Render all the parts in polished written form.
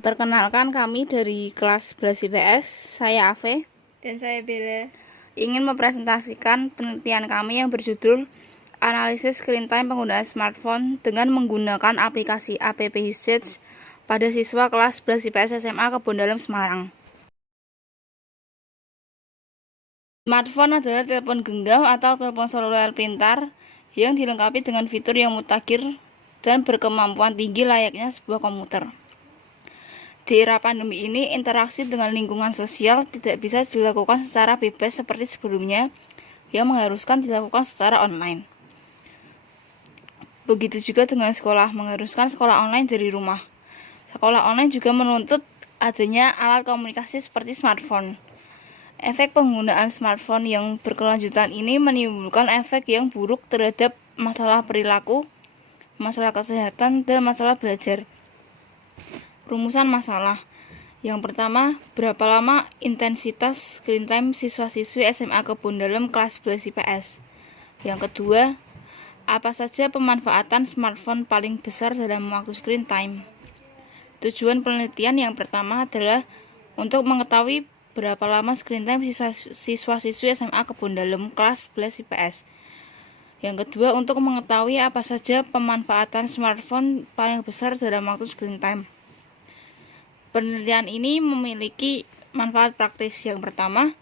Perkenalkan, kami dari kelas 11 IPS, saya Ave Dan saya Bella. ingin mempresentasikan penelitian kami yang berjudul Analisis Screen Time Penggunaan Smartphone dengan menggunakan aplikasi app usage pada siswa kelas 11 IPS SMA Kebon Dalem, Semarang. Smartphone adalah telepon genggam atau telepon seluler pintar yang dilengkapi dengan fitur yang mutakhir dan berkemampuan tinggi layaknya sebuah komputer. Di era pandemi ini, interaksi dengan lingkungan sosial tidak bisa dilakukan secara bebas seperti sebelumnya, yang mengharuskan dilakukan secara online. Begitu juga dengan sekolah, mengharuskan sekolah online dari rumah. Sekolah online juga menuntut adanya alat komunikasi seperti smartphone. Efek penggunaan smartphone yang berkelanjutan ini menimbulkan efek yang buruk terhadap masalah perilaku, masalah kesehatan, dan masalah belajar. Rumusan masalah. Yang pertama, berapa lama intensitas screen time siswa-siswi SMA Kebon Dalem kelas 11 IPS? Yang kedua, apa saja pemanfaatan smartphone paling besar dalam waktu screen time? Tujuan penelitian yang pertama adalah untuk mengetahui berapa lama screen time siswa-siswi SMA Kebon Dalem kelas 11 IPS. Yang kedua, untuk mengetahui apa saja pemanfaatan smartphone paling besar dalam waktu screen time. Penelitian ini memiliki manfaat praktis. Yang pertama,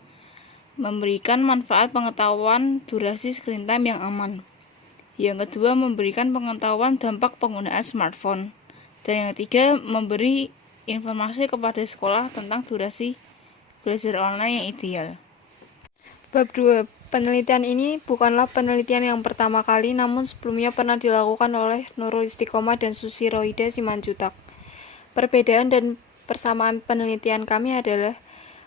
memberikan manfaat pengetahuan durasi screen time yang aman. Yang kedua, memberikan pengetahuan dampak penggunaan smartphone. Dan yang ketiga, memberi informasi kepada sekolah tentang durasi belajar online yang ideal. Bab 2. Penelitian ini bukanlah penelitian yang pertama kali, namun sebelumnya pernah dilakukan oleh Nurul Istiqomah dan Susi Rohida Simanjutak. Perbedaan dan persamaan penelitian kami adalah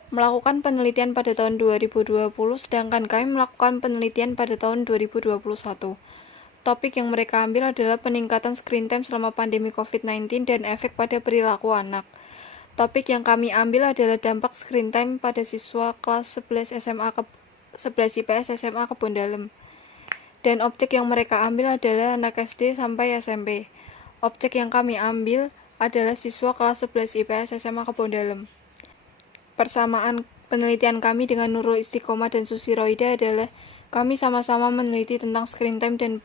melakukan penelitian pada tahun 2020, sedangkan kami melakukan penelitian pada tahun 2021. Topik yang mereka ambil adalah peningkatan screen time selama pandemi COVID-19 dan efek pada perilaku anak. Topik yang kami ambil adalah dampak screen time pada siswa kelas 11 IPS SMA Kebon Dalem. Dan objek yang mereka ambil adalah anak SD sampai SMP. Objek yang kami ambil adalah siswa kelas 11 IPS SMA Kebon Dalem. Persamaan penelitian kami dengan Nurul Istiqomah dan Susi Rohida adalah kami sama-sama meneliti tentang screen time dan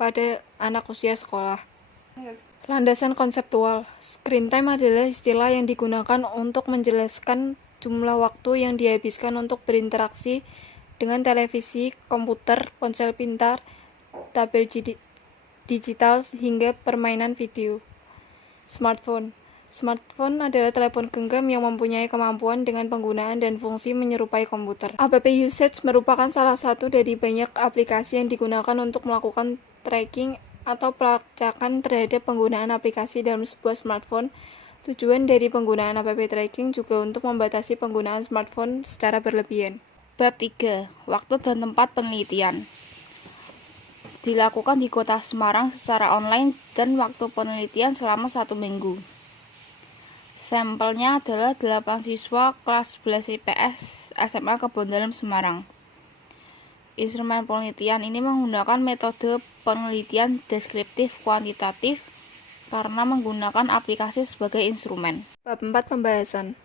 pada anak usia sekolah. Landasan konseptual. Screen time adalah istilah yang digunakan untuk menjelaskan jumlah waktu yang dihabiskan untuk berinteraksi dengan televisi, komputer, ponsel pintar, tabel digital, hingga permainan video. Smartphone. Smartphone adalah telepon genggam yang mempunyai kemampuan dengan penggunaan dan fungsi menyerupai komputer. App usage merupakan salah satu dari banyak aplikasi yang digunakan untuk melakukan tracking atau pelacakan terhadap penggunaan aplikasi dalam sebuah smartphone. Tujuan dari penggunaan app tracking juga untuk membatasi penggunaan smartphone secara berlebihan. Bab 3. Waktu dan tempat penelitian. Dilakukan di Kota Semarang secara online dan waktu penelitian selama 1 minggu. Sampelnya adalah 8 siswa kelas 11 IPS SMA Kebon Dalem, Semarang. Instrumen penelitian ini menggunakan metode penelitian deskriptif kuantitatif karena menggunakan aplikasi sebagai instrumen. Bab 4. Pembahasan.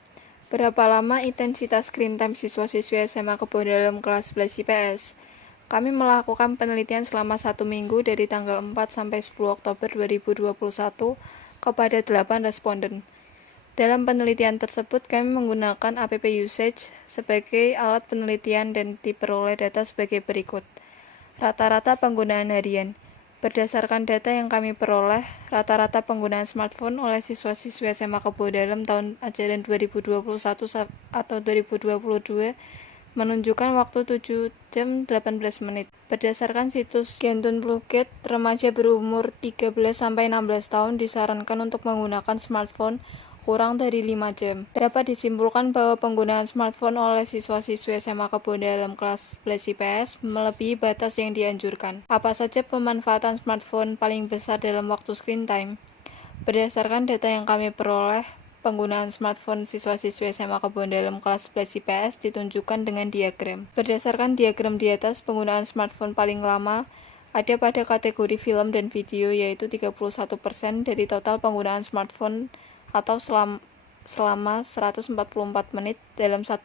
Berapa lama intensitas screen time siswa-siswi SMA Kebon Dalem kelas 11 IPS? Kami melakukan penelitian selama 1 minggu dari tanggal 4 sampai 10 Oktober 2021 kepada 8 responden. Dalam penelitian tersebut, kami menggunakan app usage sebagai alat penelitian dan diperoleh data sebagai berikut. Rata-rata penggunaan harian. Berdasarkan data yang kami peroleh, rata-rata penggunaan smartphone oleh siswa-siswi SMA Kebon Dalem tahun ajaran 2021 atau 2022 menunjukkan waktu 7 jam 18 menit. Berdasarkan situs Gentun Pluget, remaja berumur 13-16 tahun disarankan untuk menggunakan smartphone kurang dari 5 jam. Dapat disimpulkan bahwa penggunaan smartphone oleh siswa-siswi SMA Kebon Dalem kelas 11 IPS melebihi batas yang dianjurkan. Apa saja pemanfaatan smartphone paling besar dalam waktu screen time? Berdasarkan data yang kami peroleh, penggunaan smartphone siswa-siswi SMA Kebon Dalem kelas 11 IPS ditunjukkan dengan diagram. Berdasarkan diagram di atas, penggunaan smartphone paling lama ada pada kategori film dan video, yaitu 31% dari total penggunaan smartphone atau selama 144 menit dalam 1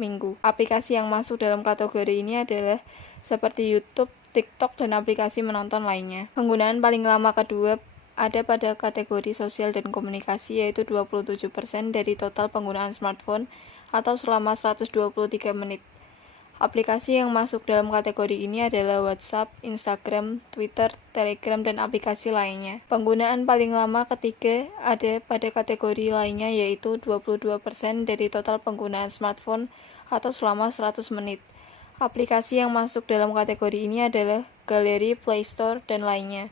minggu. Aplikasi yang masuk dalam kategori ini adalah seperti YouTube, TikTok, dan aplikasi menonton lainnya. Penggunaan paling lama kedua ada pada kategori sosial dan komunikasi, yaitu 27% dari total penggunaan smartphone atau selama 123 menit. Aplikasi yang masuk dalam kategori ini adalah WhatsApp, Instagram, Twitter, Telegram, dan aplikasi lainnya. Penggunaan paling lama ketiga ada pada kategori lainnya, yaitu 22% dari total penggunaan smartphone atau selama 100 menit. Aplikasi yang masuk dalam kategori ini adalah Galeri, Play Store, dan lainnya.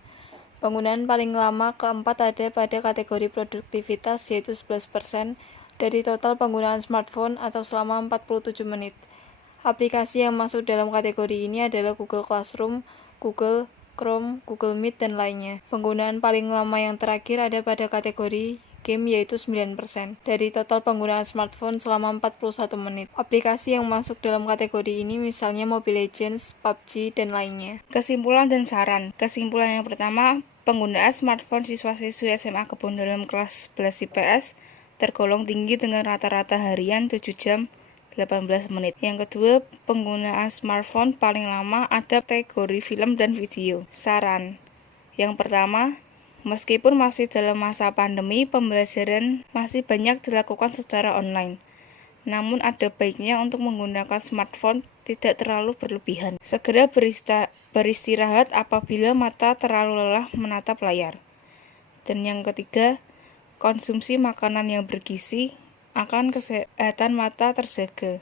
Penggunaan paling lama keempat ada pada kategori produktivitas, yaitu 11% dari total penggunaan smartphone atau selama 47 menit. Aplikasi yang masuk dalam kategori ini adalah Google Classroom, Google Chrome, Google Meet, dan lainnya. Penggunaan paling lama yang terakhir ada pada kategori game, yaitu 9% dari total penggunaan smartphone selama 41 menit. Aplikasi yang masuk dalam kategori ini misalnya Mobile Legends, PUBG, dan lainnya. Kesimpulan dan saran. Kesimpulan yang pertama, penggunaan smartphone siswa-siswi SMA Kebon Dalem kelas 11 IPS tergolong tinggi dengan rata-rata harian 7 jam 18 menit. Yang kedua, penggunaan smartphone paling lama ada kategori film dan video. Saran. Yang pertama, meskipun masih dalam masa pandemi, pembelajaran masih banyak dilakukan secara online. Namun ada baiknya untuk menggunakan smartphone tidak terlalu berlebihan. Segera beristirahat apabila mata terlalu lelah menatap layar. Dan yang ketiga, konsumsi makanan yang bergizi akan kesehatan mata terjaga.